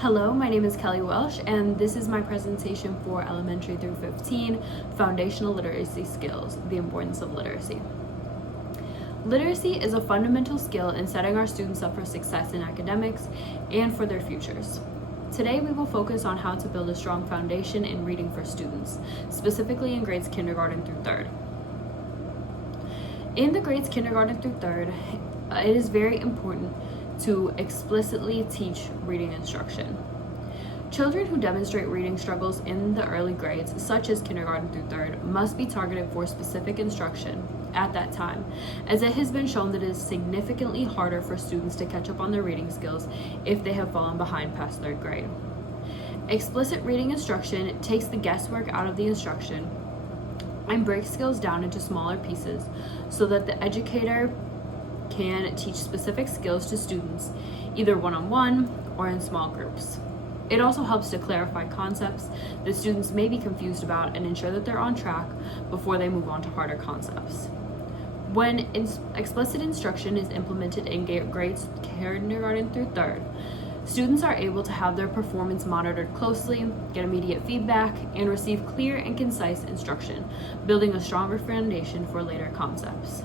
Hello, my name is Kelly Welsh, and this is my presentation for elementary through 15, Foundational Literacy Skills, the importance of literacy. Literacy is a fundamental skill in setting our students up for success in academics and for their futures. Today, we will focus on how to build a strong foundation in reading for students, specifically in grades kindergarten through 3rd. In the grades kindergarten through 3rd, it is very important to explicitly teach reading instruction. Children who demonstrate reading struggles in the early grades, such as kindergarten through 3rd, must be targeted for specific instruction at that time, as it has been shown that it is significantly harder for students to catch up on their reading skills if they have fallen behind past 3rd grade. Explicit reading instruction takes the guesswork out of the instruction and breaks skills down into smaller pieces so that the educator can teach specific skills to students, either one-on-one or in small groups. It also helps to clarify concepts that students may be confused about and ensure that they're on track before they move on to harder concepts. When explicit instruction is implemented in grades kindergarten through 3rd, students are able to have their performance monitored closely, get immediate feedback, and receive clear and concise instruction, building a stronger foundation for later concepts.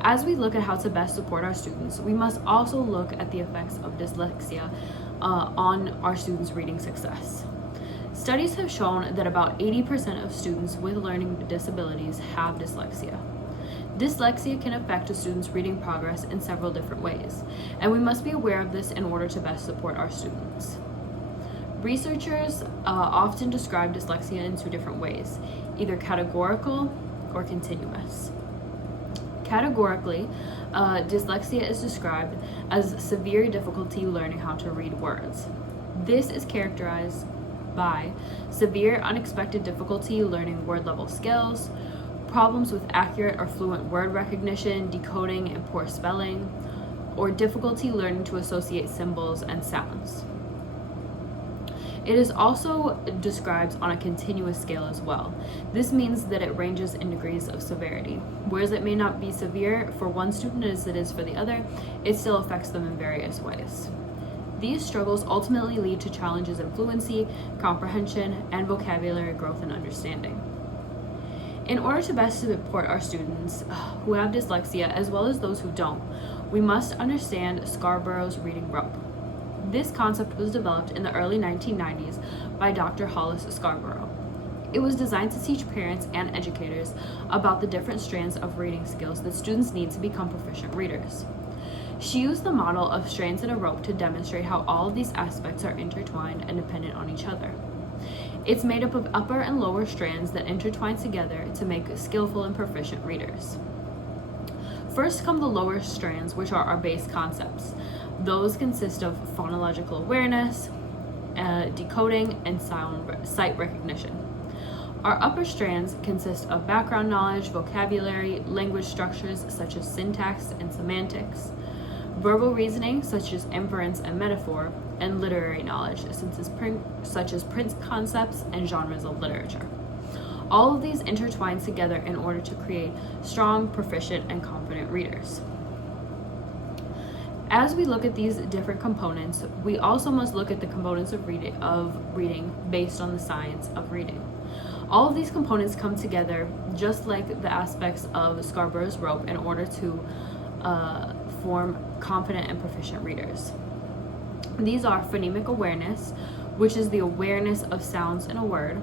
As we look at how to best support our students, we must also look at the effects of dyslexia on our students' reading success. Studies have shown that about 80% of students with learning disabilities have dyslexia. Dyslexia can affect a student's reading progress in several different ways, and we must be aware of this in order to best support our students. Researchers often describe dyslexia in 2 different ways, either categorical or continuous. Categorically, dyslexia is described as severe difficulty learning how to read words. This is characterized by severe unexpected difficulty learning word-level skills, problems with accurate or fluent word recognition, decoding, and poor spelling, or difficulty learning to associate symbols and sounds. It is also described on a continuous scale as well. This means that it ranges in degrees of severity. Whereas it may not be severe for one student as it is for the other, it still affects them in various ways. These struggles ultimately lead to challenges in fluency, comprehension, and vocabulary growth and understanding. In order to best support our students who have dyslexia as well as those who don't, we must understand Scarborough's reading rope. This concept was developed in the early 1990s by Dr. Hollis Scarborough. It was designed to teach parents and educators about the different strands of reading skills that students need to become proficient readers. She used the model of strands in a rope to demonstrate how all of these aspects are intertwined and dependent on each other. It's made up of upper and lower strands that intertwine together to make skillful and proficient readers. First come the lower strands, which are our base concepts. Those consist of phonological awareness, decoding, and sight recognition. Our upper strands consist of background knowledge, vocabulary, language structures such as syntax and semantics, verbal reasoning such as inference and metaphor, and literary knowledge such as print concepts and genres of literature. All of these intertwine together in order to create strong, proficient, and confident readers. As we look at these different components, we also must look at the components of reading based on the science of reading. All of these components come together just like the aspects of Scarborough's rope in order to form confident and proficient readers. These are phonemic awareness, which is the awareness of sounds in a word,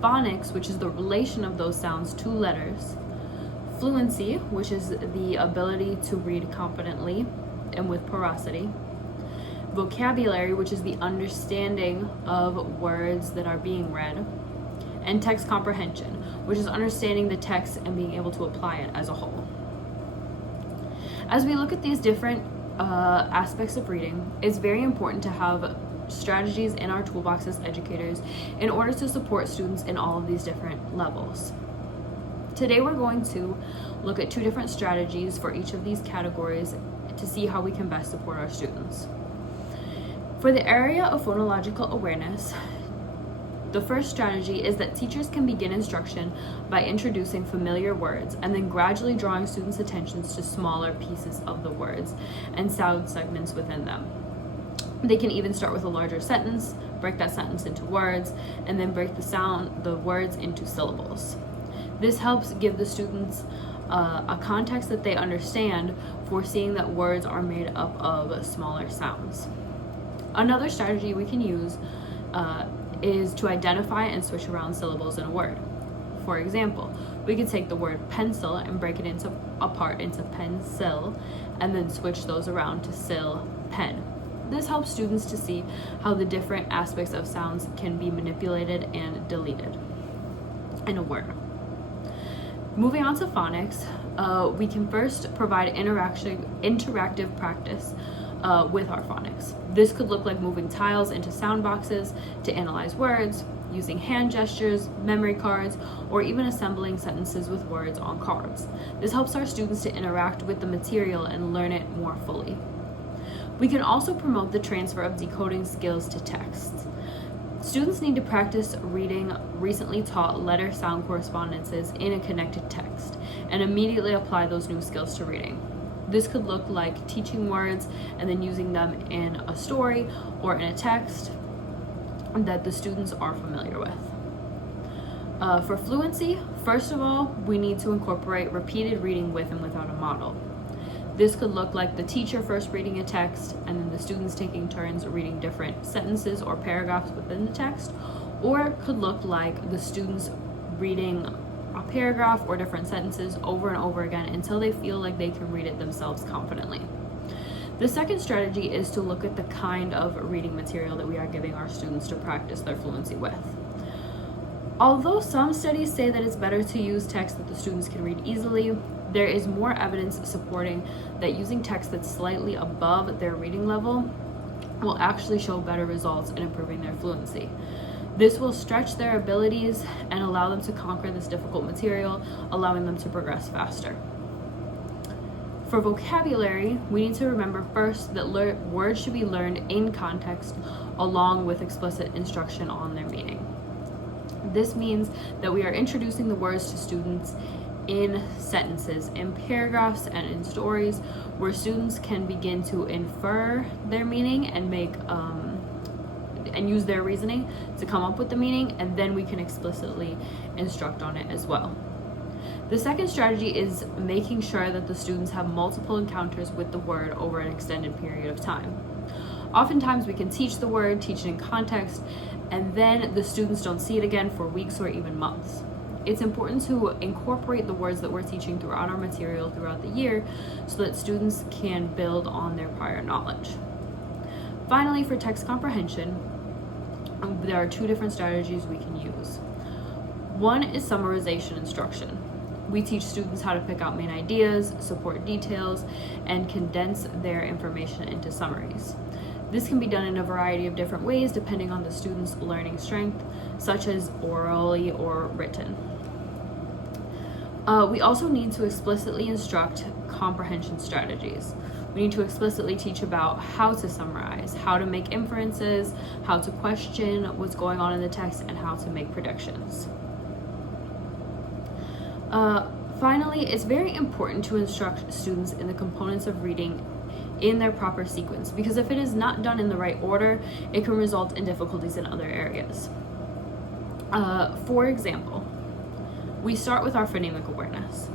phonics, which is the relation of those sounds to letters, fluency, which is the ability to read confidently and with porosity, vocabulary, which is the understanding of words that are being read, and text comprehension, which is understanding the text and being able to apply it as a whole. As we look at these different aspects of reading, it's very important to have strategies in our toolbox as educators in order to support students in all of these different levels. Today we're going to look at 2 different strategies for each of these categories to see how we can best support our students. For the area of phonological awareness, The first strategy is that teachers can begin instruction by introducing familiar words and then gradually drawing students' attentions to smaller pieces of the words and sound segments within them. They can even start with a larger sentence, break that sentence into words, and then break the words into syllables. This helps give the students a context that they understand, foreseeing that words are made up of smaller sounds. Another strategy we can use is to identify and switch around syllables in a word. For example, we could take the word pencil and break it apart into pencil, and then switch those around to sill, pen. This helps students to see how the different aspects of sounds can be manipulated and deleted in a word. Moving on to phonics, we can first provide interactive practice with our phonics. This could look like moving tiles into sound boxes to analyze words, using hand gestures, memory cards, or even assembling sentences with words on cards. This helps our students to interact with the material and learn it more fully. We can also promote the transfer of decoding skills to text. Students need to practice reading recently taught letter-sound correspondences in a connected text and immediately apply those new skills to reading. This could look like teaching words and then using them in a story or in a text that the students are familiar with. For fluency, first of all, we need to incorporate repeated reading with and without a model. This could look like the teacher first reading a text and then the students taking turns reading different sentences or paragraphs within the text, or it could look like the students reading a paragraph or different sentences over and over again until they feel like they can read it themselves confidently. The second strategy is to look at the kind of reading material that we are giving our students to practice their fluency with. Although some studies say that it's better to use text that the students can read easily, there is more evidence supporting that using text that's slightly above their reading level will actually show better results in improving their fluency. This will stretch their abilities and allow them to conquer this difficult material, allowing them to progress faster. For vocabulary, we need to remember first that words should be learned in context along with explicit instruction on their meaning. This means that we are introducing the words to students in sentences, in paragraphs, and in stories where students can begin to infer their meaning and make and use their reasoning to come up with the meaning, and then we can explicitly instruct on it as well. The second strategy is making sure that the students have multiple encounters with the word over an extended period of time. Oftentimes we can teach the word, teach it in context, and then the students don't see it again for weeks or even months. It's important to incorporate the words that we're teaching throughout our material throughout the year so that students can build on their prior knowledge. Finally, for text comprehension, there are two different strategies we can use. One is summarization instruction. We teach students how to pick out main ideas, support details, and condense their information into summaries. This can be done in a variety of different ways depending on the student's learning strength, such as orally or written. We also need to explicitly instruct comprehension strategies. We need to explicitly teach about how to summarize, how to make inferences, how to question what's going on in the text, and how to make predictions. Finally, it's very important to instruct students in the components of reading in their proper sequence, because if it is not done in the right order, it can result in difficulties in other areas. For example, we start with our phonemic awareness.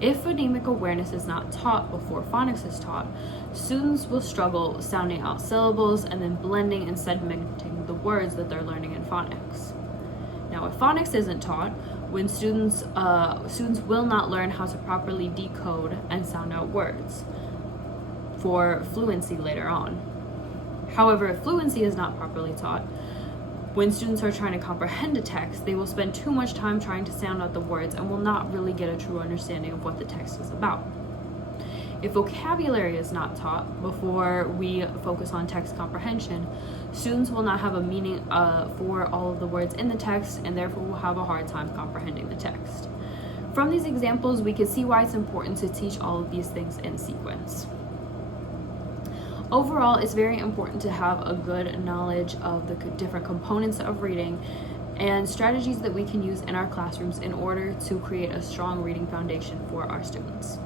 If phonemic awareness is not taught before phonics is taught, students will struggle sounding out syllables and then blending and segmenting the words that they're learning in phonics. Now, if phonics isn't taught, when students will not learn how to properly decode and sound out words for fluency later on. However, if fluency is not properly taught, when students are trying to comprehend a text, they will spend too much time trying to sound out the words and will not really get a true understanding of what the text is about. If vocabulary is not taught before we focus on text comprehension, students will not have a meaning for all of the words in the text and therefore will have a hard time comprehending the text. From these examples, we can see why it's important to teach all of these things in sequence. Overall, it's very important to have a good knowledge of the different components of reading and strategies that we can use in our classrooms in order to create a strong reading foundation for our students.